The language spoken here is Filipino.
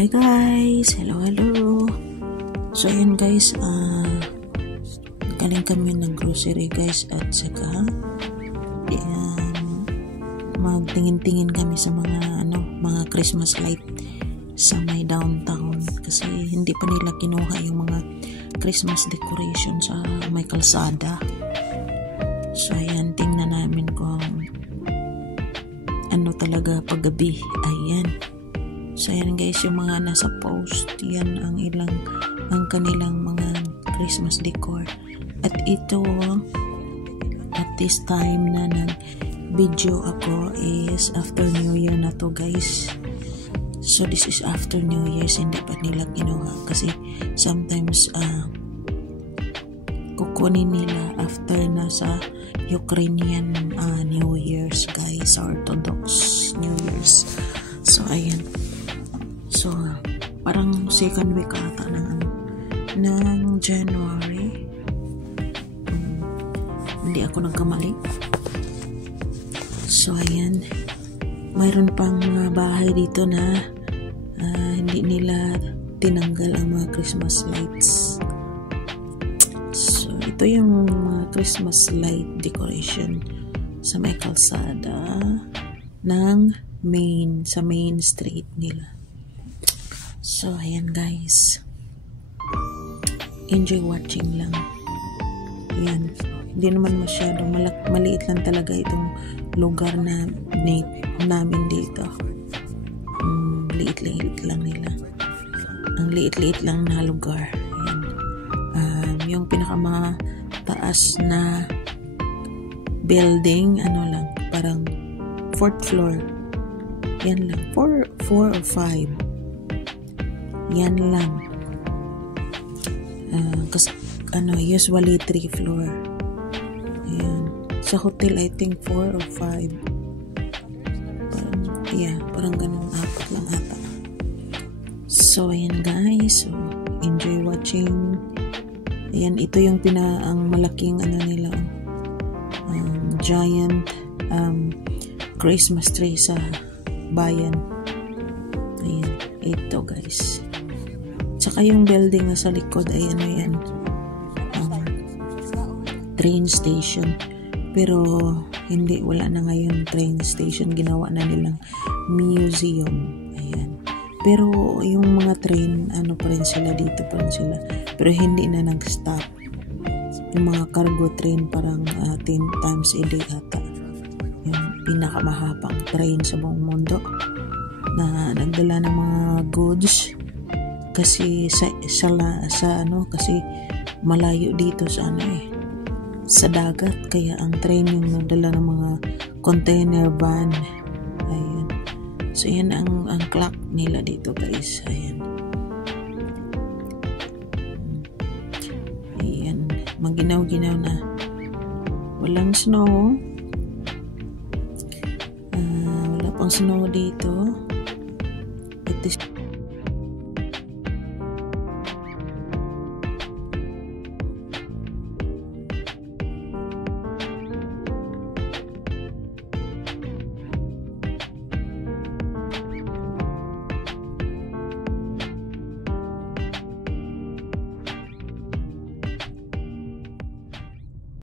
Hi guys! Hello! So ayan guys, galing kami ng grocery guys at saka magtingin-tingin kami sa mga Christmas light sa may downtown kasi hindi pa nila kinuha yung mga Christmas decoration sa may kalsada. So ayan, tingnan namin kung ano talaga paggabi. Ayan. So ayan guys, yung mga nasa post, yan ang kanilang mga Christmas decor. At ito, at this time na nag-video ako is after New Year na to guys. So this is after New Year's, hindi pa nila kinuha kasi sometimes kukunin nila after na sa Ukrainian New Year's guys, Orthodox New Year's. So ayan. So, parang second week ata ng January. Hindi ako nagkamali. So, ayan. Mayroon pang mga bahay dito na hindi nila tinanggal ang mga Christmas lights. So, ito yung mga Christmas light decoration sa may kalsada sa main street nila. So, ayan guys. Enjoy watching lang. Ayan. Hindi naman masyado. Maliit lang talaga itong lugar na namin dito. Liit-liit lang nila. Ang liit-liit lang na lugar. Ayan. Yung pinakamataas na building, parang 4th floor. Yan lang. 4 or 5. Yan lang. Kasi usually 3 floor. Ayan. Sa hotel I think 4 or 5. Parang ganun, 4 lang ata. So ayan guys, so enjoy watching. Ayan, ito yung ang malaking nila, giant Christmas tree sa bayan. Ayan, ito guys. Tsaka yung building na sa likod ay yan, train station. Pero wala na ngayon train station, ginawa na nilang museum. Ayan. Pero yung mga train, pa rin sila, dito pa rin sila. Pero hindi na nag-stop. Yung mga cargo train parang 10 times a day ata. Yung pinakamahabang train sa buong mundo na nagdala ng mga goods. Kasi kasi malayo dito sa dagat, kaya ang train yung nagdala ng mga container van. Ayan. So yan ang clock nila dito guys. Ayan, maginaw-ginaw na, walang snow. Wala pang snow dito. It is